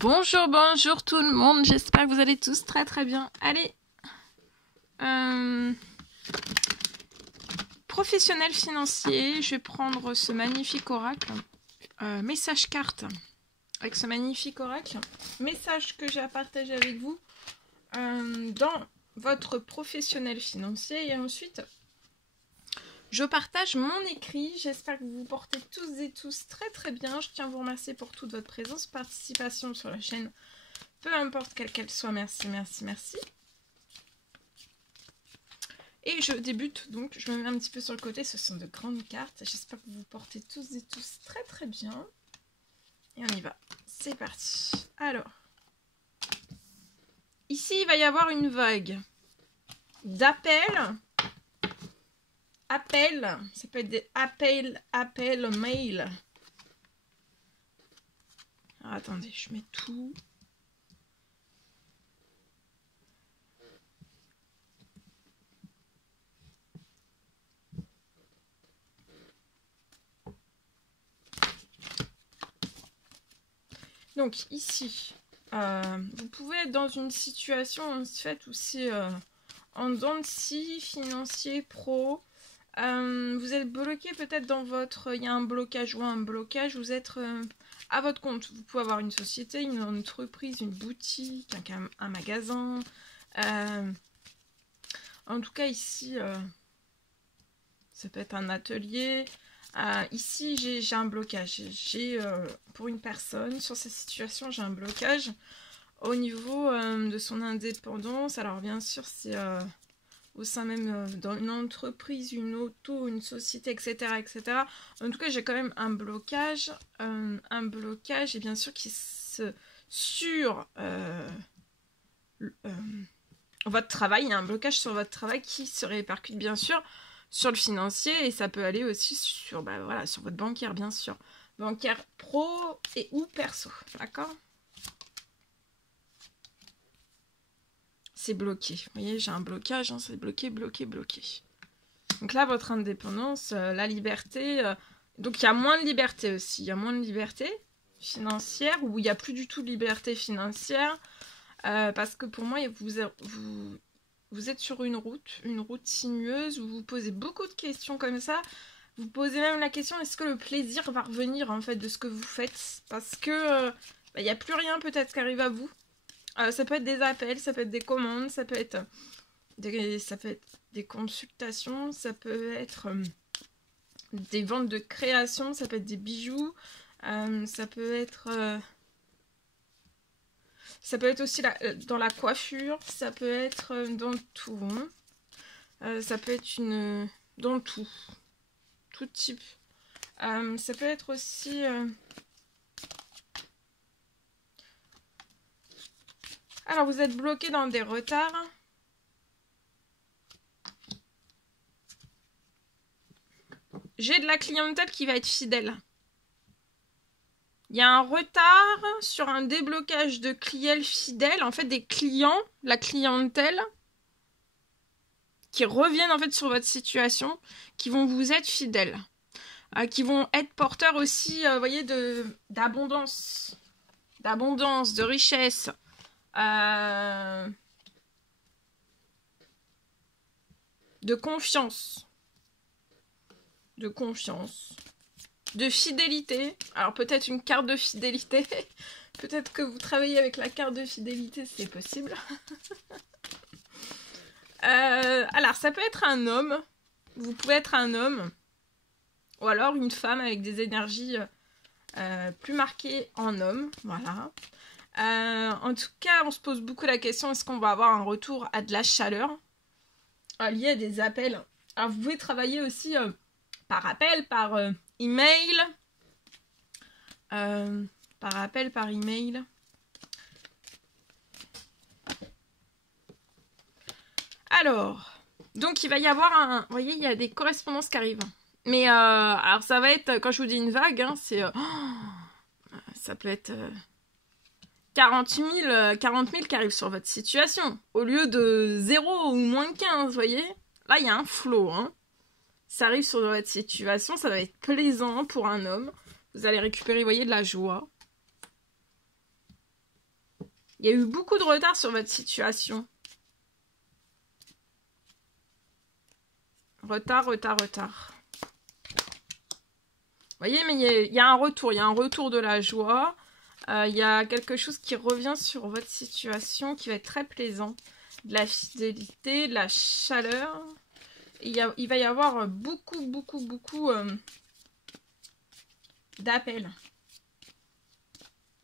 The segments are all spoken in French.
Bonjour, bonjour tout le monde, j'espère que vous allez tous très très bien. Allez, professionnel financier, je vais prendre ce magnifique oracle, message carte, avec ce magnifique oracle, message que j'ai à partager avec vous dans votre professionnel financier et ensuite je partage mon écrit. J'espère que vous vous portez tous et tous très très bien. Je tiens à vous remercier pour toute votre présence, participation sur la chaîne, peu importe quelle qu'elle soit. Merci, merci, merci. Et je débute, donc je me mets un petit peu sur le côté. Ce sont de grandes cartes. J'espère que vous vous portez tous et tous très très bien. Et on y va. C'est parti. Alors, ici il va y avoir une vague d'appels. Appel, ça peut être des appels, mail. Alors, attendez, je mets tout. Donc ici, vous pouvez être dans une situation en fait aussi en dents de scie, financier, pro. Vous êtes bloqué peut-être dans votre... Il y a un blocage ou un blocage, vous êtes à votre compte. Vous pouvez avoir une société, une entreprise, une boutique, un magasin. En tout cas ici, ça peut être un atelier. Ici j'ai un blocage. Pour une personne, sur cette situation, j'ai un blocage au niveau de son indépendance. Alors bien sûr, c'est... au sein même dans une entreprise, une auto, une société, etc. etc. En tout cas, j'ai quand même un blocage et bien sûr qui se sur votre travail. Il y a un blocage sur votre travail qui se répercute bien sûr sur le financier et ça peut aller aussi sur, voilà, sur votre bancaire, bien sûr. Bancaire pro et ou perso, d'accord ? C'est bloqué. Vous voyez, j'ai un blocage, hein, c'est bloqué, bloqué, bloqué. Donc là, votre indépendance, la liberté... donc il y a moins de liberté aussi. Il y a moins de liberté financière ou il n'y a plus du tout de liberté financière. Parce que pour moi, vous êtes sur une route sinueuse où vous posez beaucoup de questions comme ça. Vous posez même la question, est-ce que le plaisir va revenir en fait de ce que vous faites ? Parce que il n'y a plus rien peut-être qui arrive à vous. Ça peut être des appels, ça peut être des commandes, ça peut être des consultations, ça peut être des ventes de création, ça peut être des bijoux, ça peut être aussi dans la coiffure, ça peut être dans tout, hein. Ça peut être dans tout type. Ça peut être aussi... Alors, vous êtes bloqué dans des retards. J'ai de la clientèle qui va être fidèle. Il y a un retard sur un déblocage de clients fidèles. En fait, des clients, la clientèle, qui reviennent en fait sur votre situation, qui vont vous être fidèles. Qui vont être porteurs aussi, vous voyez, d'abondance. D'abondance, de richesse. De confiance, de fidélité. Alors peut-être une carte de fidélité, peut-être que vous travaillez avec la carte de fidélité, c'est possible. Alors ça peut être un homme, vous pouvez être un homme, ou alors une femme avec des énergies plus marquées en homme, voilà. En tout cas, on se pose beaucoup la question, est-ce qu'on va avoir un retour à de la chaleur lié à des appels. Alors, vous pouvez travailler aussi par appel, par email. Par appel, par email. Alors, donc il va y avoir vous voyez, il y a des correspondances qui arrivent. Mais, alors ça va être, quand je vous dis une vague, hein, c'est... ça peut être... 40 000 qui arrivent sur votre situation, au lieu de 0 ou moins 15, vous voyez. Là, il y a un flow, hein. Ça arrive sur votre situation, ça va être plaisant pour un homme. Vous allez récupérer, vous voyez, de la joie. Il y a eu beaucoup de retard sur votre situation. Retard, retard, retard. Vous voyez, mais il y a un retour. Il y a un retour de la joie. Il y a quelque chose qui revient sur votre situation qui va être très plaisant. De la fidélité, de la chaleur. Il va y avoir beaucoup d'appels.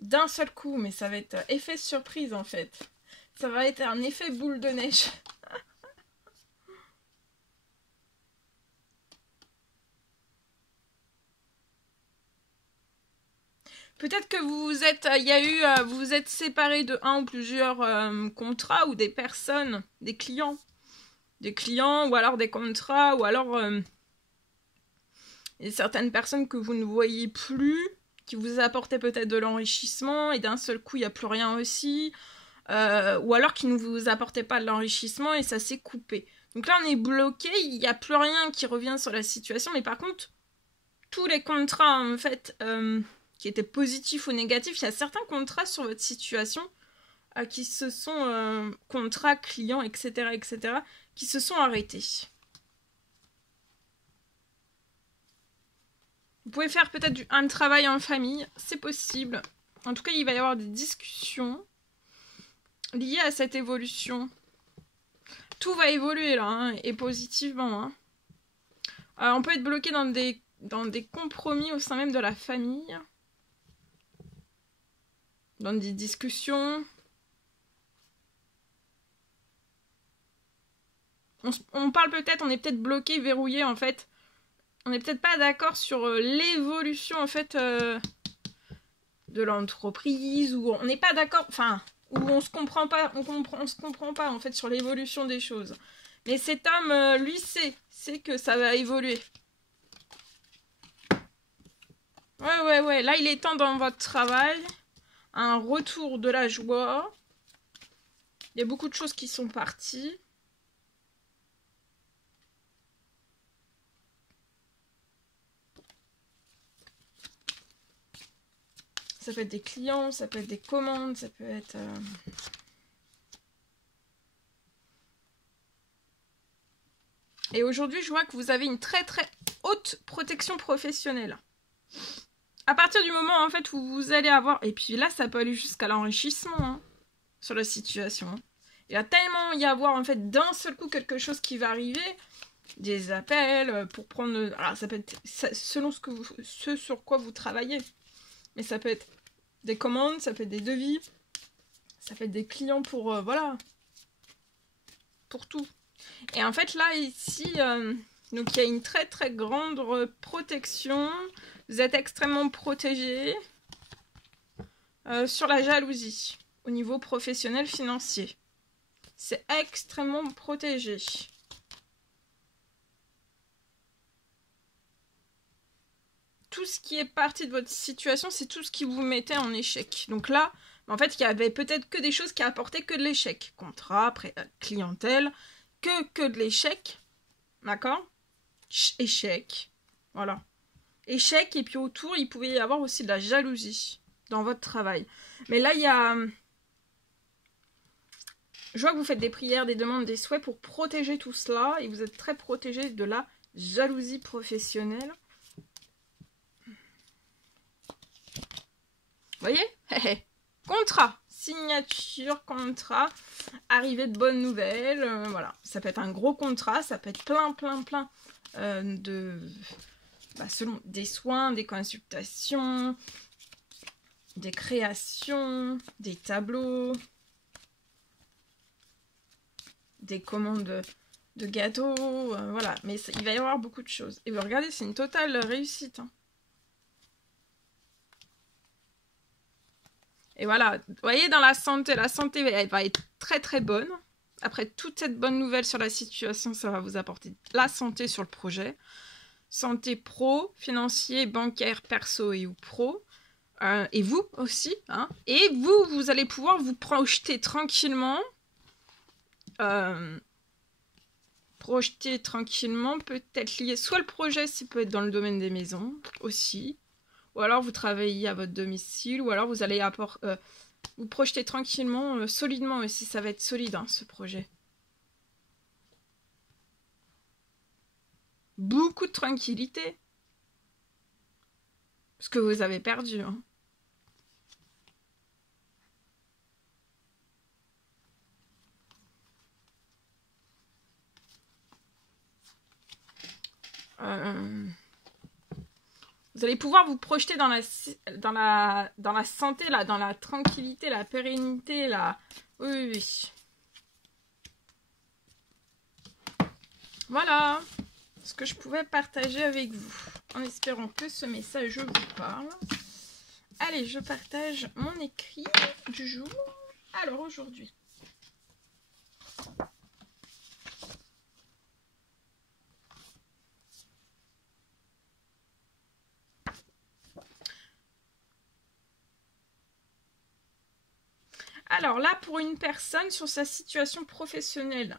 D'un seul coup, mais ça va être effet surprise en fait. Ça va être un effet boule de neige. Peut-être que vous vous êtes séparés de un ou plusieurs contrats ou des personnes, des clients ou alors des contrats ou alors certaines personnes que vous ne voyez plus, qui vous apportaient peut-être de l'enrichissement et d'un seul coup il n'y a plus rien aussi, ou alors qui ne vous apportaient pas de l'enrichissement et ça s'est coupé. Donc là on est bloqué, il n'y a plus rien qui revient sur la situation, mais par contre tous les contrats en fait qui étaient positifs ou négatifs, il y a certains contrats sur votre situation qui se sont, contrats, clients, etc., qui se sont arrêtés. Vous pouvez faire peut-être un travail en famille, c'est possible. En tout cas, il va y avoir des discussions liées à cette évolution. Tout va évoluer là, hein, et positivement. Hein. On peut être bloqué dans des compromis au sein même de la famille. Dans des discussions. On parle peut-être, on est peut-être bloqué, verrouillé en fait. On n'est peut-être pas d'accord sur l'évolution en fait de l'entreprise, ou on n'est pas d'accord, enfin, où on se comprend pas, on se comprend pas en fait sur l'évolution des choses. Mais cet homme, lui, sait que ça va évoluer. Ouais. Là, il est temps dans votre travail. Un retour de la joie. Il y a beaucoup de choses qui sont parties. Ça peut être des clients, ça peut être des commandes, ça peut être... Et aujourd'hui, je vois que vous avez une très haute protection professionnelle. À partir du moment en fait où vous allez avoir... Et puis là, ça peut aller jusqu'à l'enrichissement hein, sur la situation. Il va tellement y avoir en fait d'un seul coup quelque chose qui va arriver. Des appels pour prendre... Alors ça peut être selon ce sur quoi vous travaillez. Mais ça peut être des commandes, ça peut être des devis. Ça peut être des clients pour... voilà. Pour tout. Et en fait là, ici... donc il y a une très grande protection. Vous êtes extrêmement protégé sur la jalousie au niveau professionnel financier. C'est extrêmement protégé. Tout ce qui est parti de votre situation, c'est tout ce qui vous mettait en échec. Donc là, en fait, il y avait peut-être que des choses qui apportaient que de l'échec. Contrat, clientèle, que de l'échec. D'accord ? Échec. Voilà. Échec, et puis autour, il pouvait y avoir aussi de la jalousie dans votre travail. Mais là, il y a... Je vois que vous faites des prières, des demandes, des souhaits pour protéger tout cela, et vous êtes très protégé de la jalousie professionnelle. Vous voyez ? Contrat, signature, contrat, arrivée de bonnes nouvelles, voilà. Ça peut être un gros contrat, ça peut être plein de... selon des soins, des consultations, des créations, des tableaux, des commandes de gâteaux, voilà. Mais il va y avoir beaucoup de choses. Et vous regardez, c'est une totale réussite. Hein. Et voilà, vous voyez, dans la santé elle va être très bonne. Après toute cette bonne nouvelle sur la situation, ça va vous apporter la santé sur le projet. Santé pro, financier, bancaire, perso et ou pro. Et vous aussi. Hein. Et vous allez pouvoir vous projeter tranquillement. Peut-être lié. Soit le projet, ça peut être dans le domaine des maisons aussi. Ou alors vous travaillez à votre domicile. Ou alors vous allez Vous projetez tranquillement, solidement aussi. Ça va être solide, hein, ce projet. Beaucoup de tranquillité. Ce que vous avez perdu. Hein. Vous allez pouvoir vous projeter dans la santé, là, dans la tranquillité, la pérennité, la... Oui, oui. Voilà ce que je pouvais partager avec vous. En espérant que ce message vous parle. Allez, je partage mon écrit du jour. Alors, aujourd'hui. Alors là, pour une personne sur sa situation professionnelle,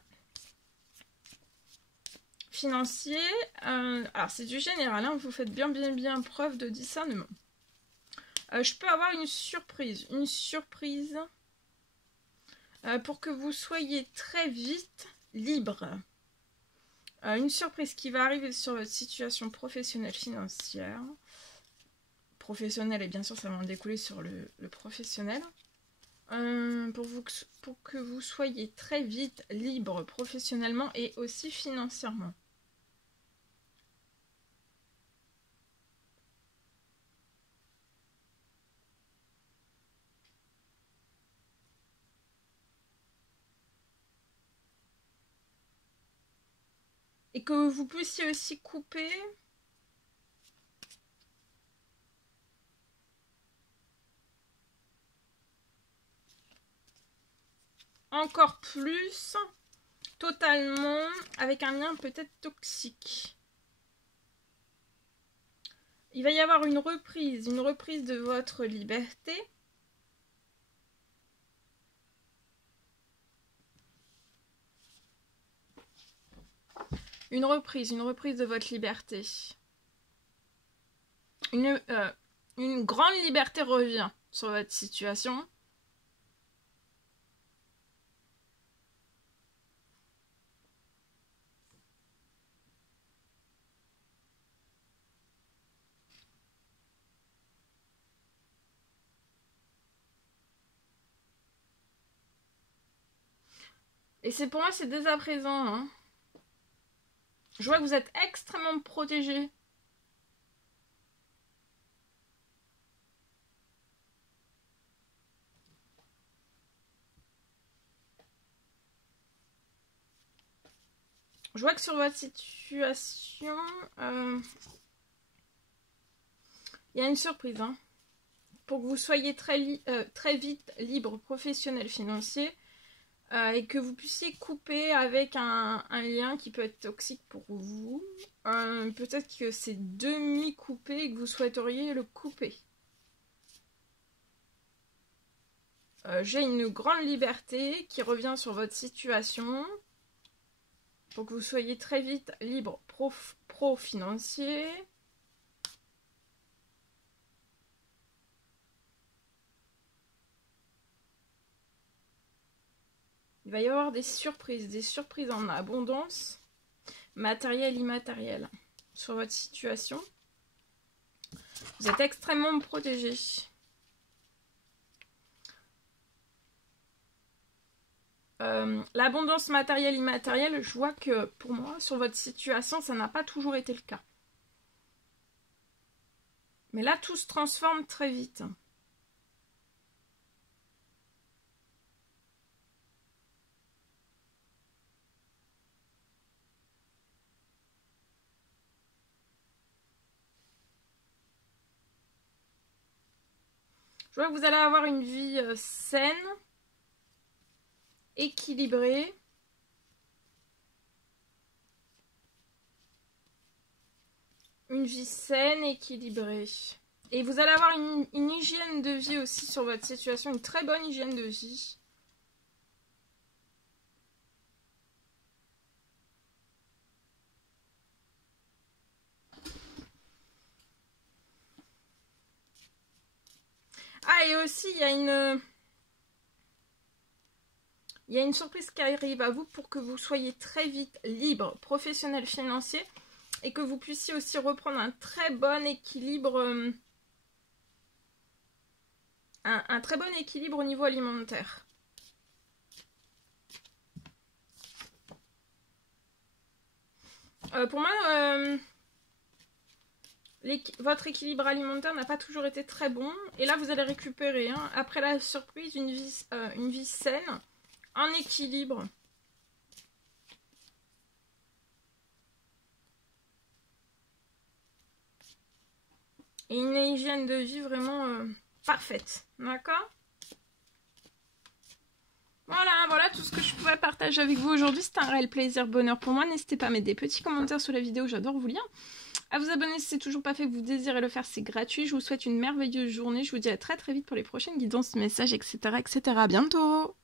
financier, alors c'est du général, hein, vous faites bien preuve de discernement. Je peux avoir une surprise pour que vous soyez très vite libre. Une surprise qui va arriver sur votre situation professionnelle financière. Professionnelle, et bien sûr ça va en découler sur le professionnel. Pour que vous soyez très vite libre professionnellement et aussi financièrement. Et que vous puissiez aussi couper encore plus totalement avec un lien peut-être toxique. Il va y avoir une reprise de votre liberté. Une reprise de votre liberté. Une grande liberté revient sur votre situation. Et c'est pour moi, c'est dès à présent. Hein. Je vois que vous êtes extrêmement protégé. Je vois que sur votre situation, il y a une surprise. Hein. Pour que vous soyez très vite libre, professionnel, financier, et que vous puissiez couper avec un lien qui peut être toxique pour vous. Peut-être que c'est demi-coupé et que vous souhaiteriez le couper. J'ai une grande liberté qui revient sur votre situation pour que vous soyez très vite libre pro-financier. Il va y avoir des surprises en abondance, matériel, immatériel, sur votre situation. Vous êtes extrêmement protégé. L'abondance matérielle, immatérielle, je vois que pour moi, sur votre situation, ça n'a pas toujours été le cas. Mais là, tout se transforme très vite. Je vois que vous allez avoir une vie saine, équilibrée. Une vie saine, équilibrée. Et vous allez avoir une hygiène de vie aussi sur votre situation, une très bonne hygiène de vie. Ah, et aussi, il y a une... Il y a une surprise qui arrive à vous pour que vous soyez très vite libre, professionnel, financier, et que vous puissiez aussi reprendre un très bon équilibre, un très bon équilibre au niveau alimentaire. Pour moi, votre équilibre alimentaire n'a pas toujours été très bon. Et là, vous allez récupérer, hein, après la surprise, une vie saine, un équilibre. Et une hygiène de vie vraiment parfaite. D'accord ? Voilà tout ce que je pouvais partager avec vous aujourd'hui. C'était un réel plaisir, bonheur pour moi. N'hésitez pas à mettre des petits commentaires sous la vidéo, j'adore vous lire. À vous abonner si c'est toujours pas fait, que vous désirez le faire, c'est gratuit. Je vous souhaite une merveilleuse journée. Je vous dis à très très vite pour les prochaines guidances, messages, etc. etc. À bientôt!